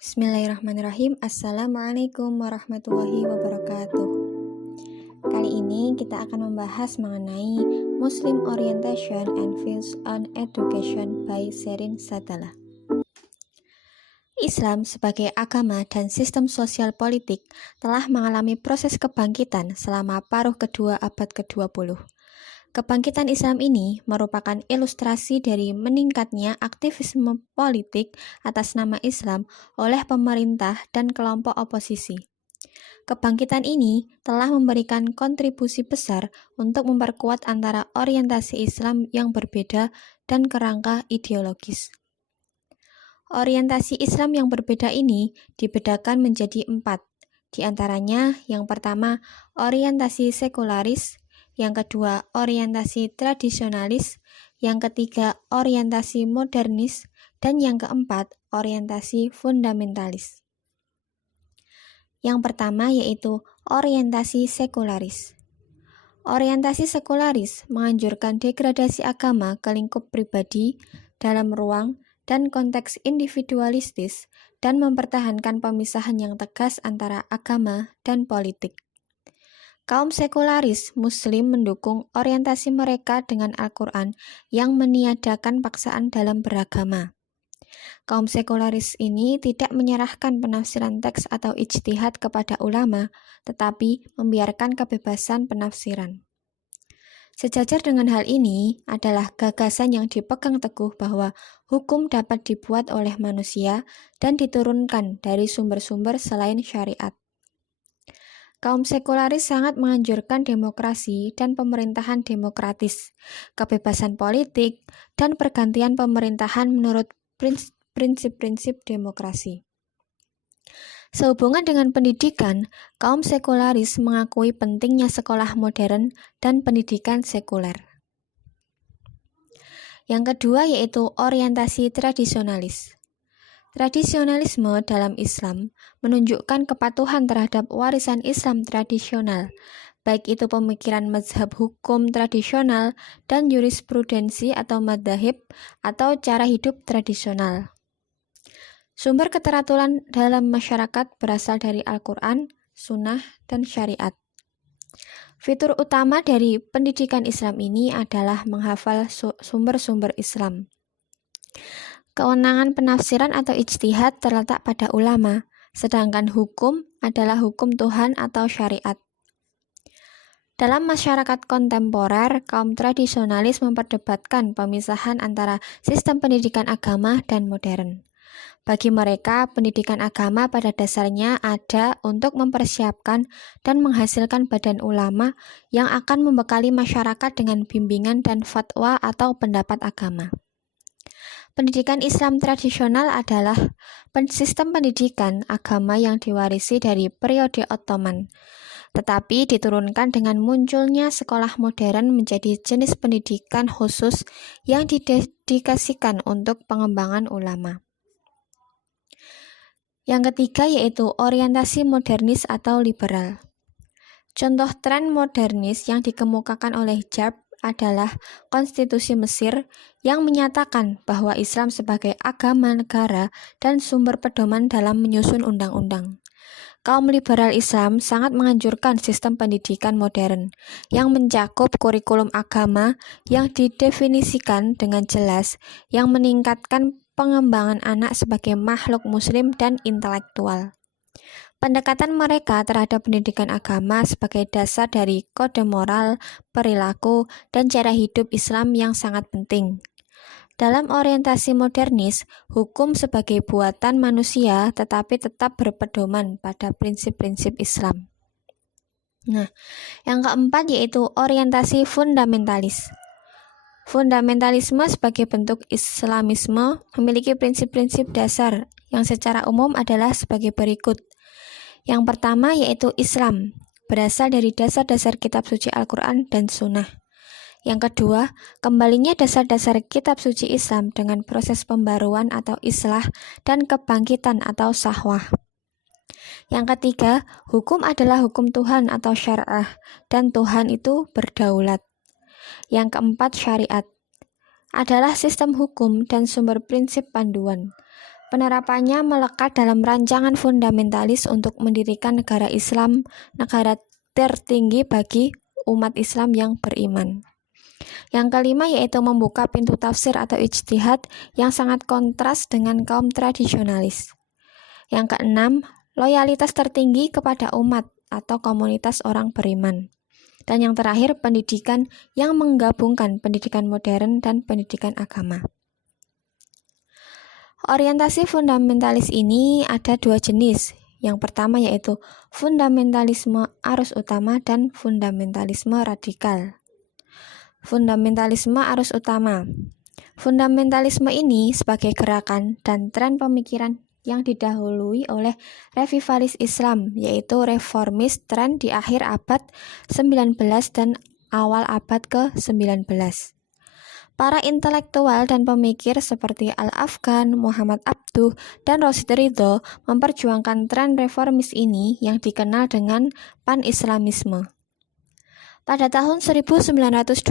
Bismillahirrahmanirrahim. Assalamualaikum warahmatullahi wabarakatuh. Kali ini kita akan membahas mengenai Muslim Orientation and Views on Education by Sherin Sadallah. Islam sebagai agama dan sistem sosial politik telah mengalami proses kebangkitan selama paruh kedua abad ke-20. Kebangkitan Islam ini merupakan ilustrasi dari meningkatnya aktivisme politik atas nama Islam oleh pemerintah dan kelompok oposisi. Kebangkitan ini telah memberikan kontribusi besar untuk memperkuat antara orientasi Islam yang berbeda dan kerangka ideologis. Orientasi Islam yang berbeda ini dibedakan menjadi 4. Di antaranya, yang pertama, orientasi sekularis, yang kedua, orientasi tradisionalis, yang ketiga, orientasi modernis, dan yang keempat, orientasi fundamentalis. Yang pertama yaitu orientasi sekularis. Orientasi sekularis menganjurkan degradasi agama ke lingkup pribadi dalam ruang dan konteks individualistis dan mempertahankan pemisahan yang tegas antara agama dan politik. Kaum sekularis Muslim mendukung orientasi mereka dengan Al-Quran yang meniadakan paksaan dalam beragama. Kaum sekularis ini tidak menyerahkan penafsiran teks atau ijtihad kepada ulama, tetapi membiarkan kebebasan penafsiran. Sejajar dengan hal ini adalah gagasan yang dipegang teguh bahwa hukum dapat dibuat oleh manusia dan diturunkan dari sumber-sumber selain syariat. Kaum sekularis sangat menganjurkan demokrasi dan pemerintahan demokratis, kebebasan politik, dan pergantian pemerintahan menurut prinsip-prinsip demokrasi. Sehubungan dengan pendidikan, kaum sekularis mengakui pentingnya sekolah modern dan pendidikan sekuler. Yang kedua yaitu orientasi tradisionalis. Tradisionalisme dalam Islam menunjukkan kepatuhan terhadap warisan Islam tradisional, baik itu pemikiran mazhab hukum tradisional dan jurisprudensi atau madzhab atau cara hidup tradisional. Sumber keteraturan dalam masyarakat berasal dari Al-Quran, Sunnah, dan Syariat. Fitur utama dari pendidikan Islam ini adalah menghafal sumber-sumber Islam. Kewenangan penafsiran atau ijtihad terletak pada ulama, sedangkan hukum adalah hukum Tuhan atau syariat. Dalam masyarakat kontemporer, kaum tradisionalis memperdebatkan pemisahan antara sistem pendidikan agama dan modern. Bagi mereka, pendidikan agama pada dasarnya ada untuk mempersiapkan dan menghasilkan badan ulama yang akan membekali masyarakat dengan bimbingan dan fatwa atau pendapat agama. Pendidikan Islam tradisional adalah sistem pendidikan agama yang diwarisi dari periode Ottoman, tetapi diturunkan dengan munculnya sekolah modern menjadi jenis pendidikan khusus yang didedikasikan untuk pengembangan ulama. Yang ketiga yaitu orientasi modernis atau liberal. Contoh tren modernis yang dikemukakan oleh Jarb adalah konstitusi Mesir yang menyatakan bahwa Islam sebagai agama negara dan sumber pedoman dalam menyusun undang-undang. Kaum liberal Islam sangat menganjurkan sistem pendidikan modern yang mencakup kurikulum agama yang didefinisikan dengan jelas yang meningkatkan pengembangan anak sebagai makhluk muslim dan intelektual. Pendekatan mereka terhadap pendidikan agama sebagai dasar dari kode moral, perilaku, dan cara hidup Islam yang sangat penting. Dalam orientasi modernis, hukum sebagai buatan manusia tetapi tetap berpedoman pada prinsip-prinsip Islam. Nah, yang keempat yaitu orientasi fundamentalis. Fundamentalisme sebagai bentuk Islamisme memiliki prinsip-prinsip dasar yang secara umum adalah sebagai berikut. Yang pertama yaitu Islam, berasal dari dasar-dasar kitab suci Al-Quran dan Sunnah. Yang kedua, kembalinya dasar-dasar kitab suci Islam dengan proses pembaruan atau islah dan kebangkitan atau sahwah. Yang ketiga, hukum adalah hukum Tuhan atau syar'ah, dan Tuhan itu berdaulat. Yang keempat, syariat adalah sistem hukum dan sumber prinsip panduan. Penerapannya melekat dalam rancangan fundamentalis untuk mendirikan negara Islam, negara tertinggi bagi umat Islam yang beriman. Yang kelima yaitu membuka pintu tafsir atau ijtihad yang sangat kontras dengan kaum tradisionalis. Yang keenam, loyalitas tertinggi kepada umat atau komunitas orang beriman. Dan yang terakhir, pendidikan yang menggabungkan pendidikan modern dan pendidikan agama. Orientasi fundamentalis ini ada dua jenis. Yang pertama yaitu fundamentalisme arus utama dan fundamentalisme radikal. Fundamentalisme arus utama. Fundamentalisme ini sebagai gerakan dan tren pemikiran yang didahului oleh revivalis Islam, yaitu reformis tren di akhir abad 19 dan awal abad ke-19. Para intelektual dan pemikir seperti Al-Afghan, Muhammad Abduh, dan Rosyid Ridho memperjuangkan tren reformis ini yang dikenal dengan pan-islamisme. Pada tahun 1924,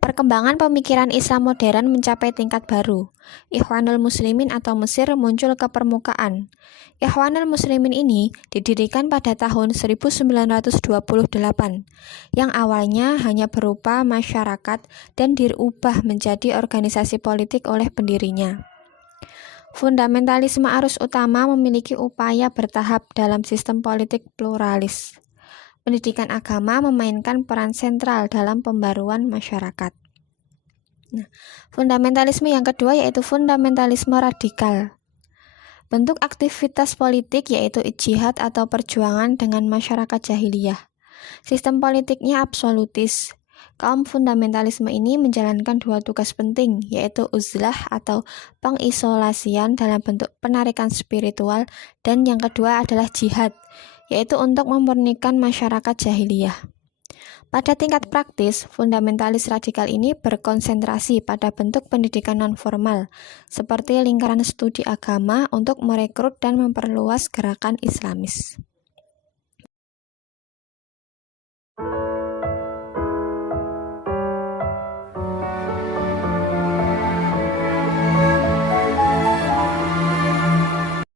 perkembangan pemikiran Islam modern mencapai tingkat baru. Ikhwanul Muslimin atau Mesir muncul ke permukaan. Ikhwanul Muslimin ini didirikan pada tahun 1928, yang awalnya hanya berupa masyarakat dan diubah menjadi organisasi politik oleh pendirinya. Fundamentalisme arus utama memiliki upaya bertahap dalam sistem politik pluralis. Pendidikan agama memainkan peran sentral dalam pembaruan masyarakat. Fundamentalisme yang kedua yaitu fundamentalisme radikal. Bentuk aktivitas politik yaitu ijtihad atau perjuangan dengan masyarakat jahiliyah. Sistem politiknya absolutis. Kaum fundamentalisme ini menjalankan dua tugas penting, yaitu uzlah atau pengisolasian dalam bentuk penarikan spiritual, dan yang kedua adalah jihad, yaitu untuk memurnikan masyarakat jahiliyah. Pada tingkat praktis, fundamentalis radikal ini berkonsentrasi pada bentuk pendidikan non-formal, seperti lingkaran studi agama untuk merekrut dan memperluas gerakan Islamis.